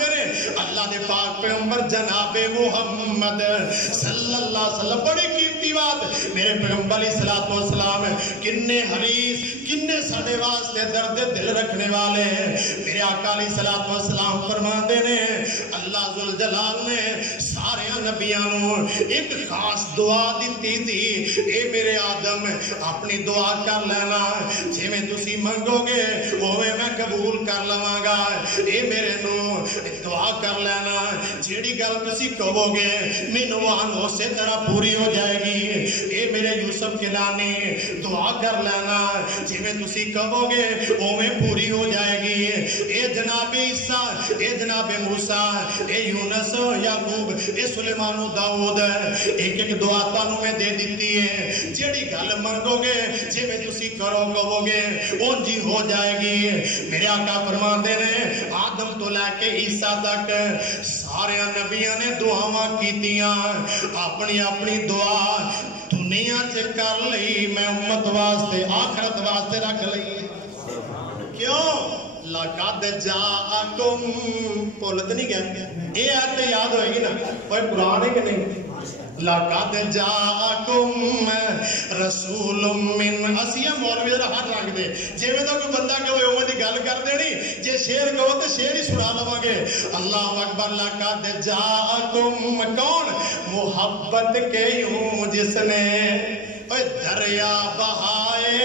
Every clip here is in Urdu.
اللہ دے پاک پیغمبر جناب محمد صلی اللہ علیہ وسلم بڑی قیمتی بات میرے پیغمبر علیہ السلام کنے حریص کنے ساڈے واسطے درد دل رکھنے والے میرے آقا علیہ السلام فرماتے نے اللہ ذوالجلال نے سارے نبیوں ایک خاص دعا دیتی تھی اے میرے آدم اپنی دعا کر لینا جی میں تسی منگو گے اوے میں قبول کر لواں گا اے میرے نو دعا کر لینا جیڑی گل تسی کہو گے مینوں وہاں اسی طرح پوری ہو جائے گی اے میرے یوسف کلانی دعا کر لینا جی میں تسی کہو گے اوے پوری ہو جائے گی اے جناب عیسیٰ اے جناب موسیٰ اے یونس یعقوب اے سلیمان و داؤد ایک ایک دعا تانوں میں دے دیتی ہے جیڑی گل منگو گے جی میں تسی کرو کہو گے اون جی ہو جائے گی میرے آقا فرماندے نے آدم تو لے کے عیسیٰ تک سارے نبیوں نے دعاواں کیتیاں اپنی اپنی دعا دنیا سے کر لئی میں امت واسطے آخرت واسطے رکھ لئی کیوں لَقَدْ جَاءَكُمْ پولت نہیں گیا یہ آیت یاد ہوئے گی نا کوئی قرآن ہے کہ نہیں لَقَدْ جَاءَكُمْ رَسُولٌ مِّنْ اسیہ مولوی ذرا ہاتھ رکھ دے جے میں تو کوئی بندہ کہو اوہ دی گل کر دینی جے شیر کہو تو شیر ہی سنا لواں گے اللہ اکبر لَقَدْ جَاءَكُمْ کون محبت کے یوں جس نے دریا بہائے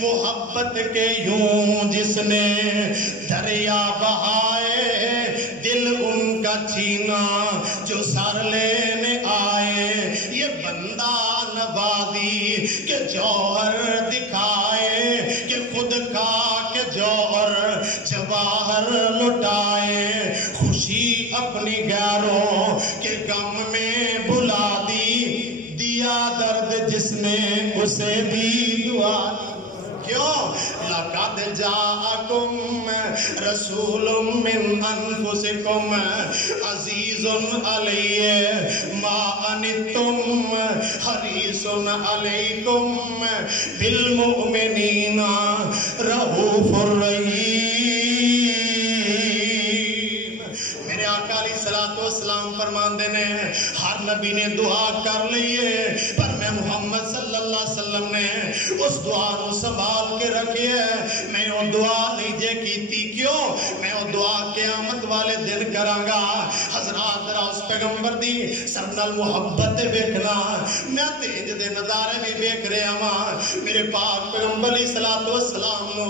محبت کے یوں جس نے دریا بہائے دل ان کا چھینا جو سر لینے آئے یہ بندہ نوازی کہ جوہر دکھائے کہ خود کا کہ جوہر جواہر لٹائے خوشی اپنی غیروں کے غم میں بلا دی دیا درد جس نے اسے بھی دعا کیوں لَقَدْ جَاءَكُمْ رَسُولٌ مِّنْ أَنفُسِكُمْ عَزِيزٌ عَلَيْهِ مَا أَنِتُّمْ حَرِيصٌ عَلَيْكُمْ بِالْمُؤْمِنِينَ رَءُوفٌ رَحِيمٌ میرے آقا علیہ السلام فرماندے نے ہر نبی نے دعا کر لیے پر میں محمد صلی اللہ علیہ وسلم نے اس دعا کو سنبھال کے رکھی ہے میں وہ دعا نہیں جے کیتی کیوں میں وہ دعا قیامت والے دن کرانگا حضرات ذرا اس پیغمبر دی سرنال محبت ویکھنا میں تیج دے نظارے بھی ویکھ رہا ہاں میرے پاک پیغمبر علیہ السلام نو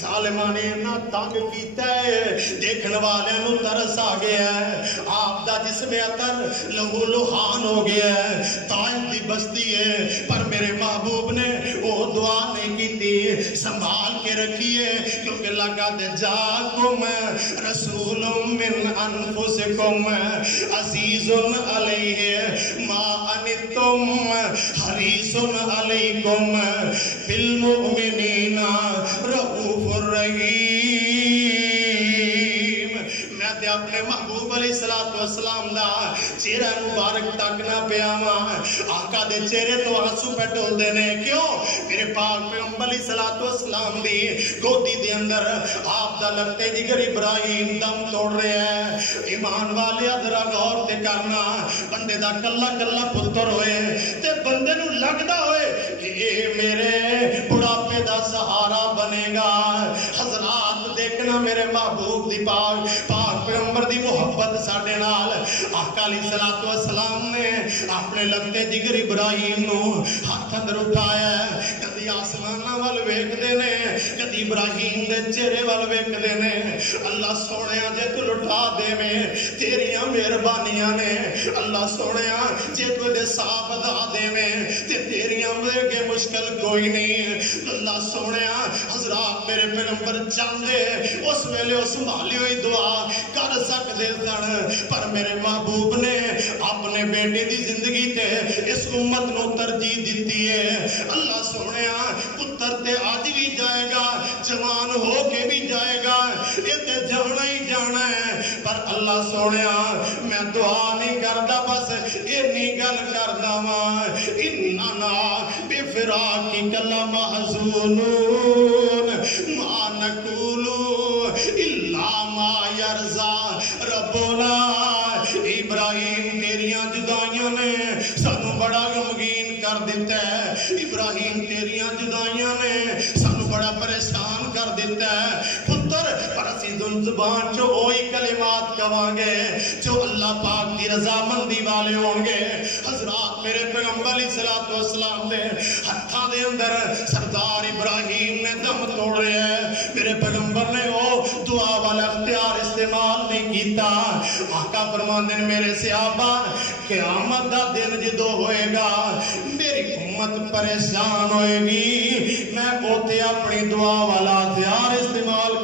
ظالماں نے نہ تنگ کیتا ہے دیکھن والے نو ترس آ گیا ہے آپ دا جسم عطر لہو لہان ہو گیا ہے طائف دی بستی ہے پر میرے محبوب نے وہ دعا نہیں کی تھی سنبھال کے رکھیے کیونکہ لَقَدْ جَاءَكُمْ رَسُولٌ مِّنْ أَنفُسِكُمْ عَزِيزٌ عَلَيْهِ مَا أَنِتُّمْ حَرِيصٌ عَلَيْكُمْ بِالْمُؤْمِنِينَ رَءُوفٌ رَحِيمٌ میں اپنے محبوب علیہ السلام دا چہرہ مبارک تکنا پیاما آقا دے چہرے تو آنسو پہ ڈول دینے کیوں میرے پاک پیغمبر علیہ السلام دی گودی دے اندر آپ دا لگتے جگر ابراہیم دم توڑ رہے ہیں ایمان والے ادھرا غور تے کرنا بندے دا کلا کلا پتر ہوئے تے بندے نو لگدا ہوئے کہ اے میرے بڑھاپے دا سہارا بنے گا حضرات دیکھنا میرے محبوب دی پاک پیغمبر دی محبت ساڑھے نال آقا علیہ السلام نے اپنے لگتے جگر ابراہیم نو ہاتھ اندر اٹھایا ہے کدی آسمانہ وال ویکھ دینے کدی ابراہیم دے چہرے وال ویکھ دینے اللہ سونے جے تو لٹا دے میں تیریاں مہربانیاں نے اللہ سونے جے تو دے صاف ادا دے میں تیریاں کے مشکل کوئی نہیں اللہ سونے حضرات میرے پیغمبر چاندے اس ویلے اس مالی ہوئی دعا کر سکتے سن پر میرے محبوب نے اپنے بیٹے دی زندگی تے اس امت نو ترجیح دیتی ہے اللہ سونے پتر تے آج بھی جائے گا جوان ہو کے بھی جائے گا یہ تے جانا ہی جانا ہے پر اللہ سونے میں دعا نہیں کردا بس انی گل کردا واں اننا بفراقک لمحزونون ما نقول الا ما یرضا ربنا ابراہیم تیریاں جدائیاں نے سانو بڑا غمگین کر دیتا ہے ابراہیم تیریاں جدائیاں نے سانو بڑا پریشان کر دیتا ہے پتر پر اسی دن زبان جو وہی کلمات کہاں گے جو اللہ پاک کی رضامندی والے ہوں گے حضرات میرے پیغمبر علیہ الصلوۃ والسلام دے ہتھاں دے اندر سردار ابراہیم نے دم توڑ رہے ہیں میرے پیغمبر نے وہ دعا والا اختیار استعمال نہیں کیتا آقا فرماندے نے میرے صحابہ قیامت دا دن جدو ہوئے گا میری امت پریشان ہوئے گی میں اوتے اپنی دعا والا ہتھیار استعمال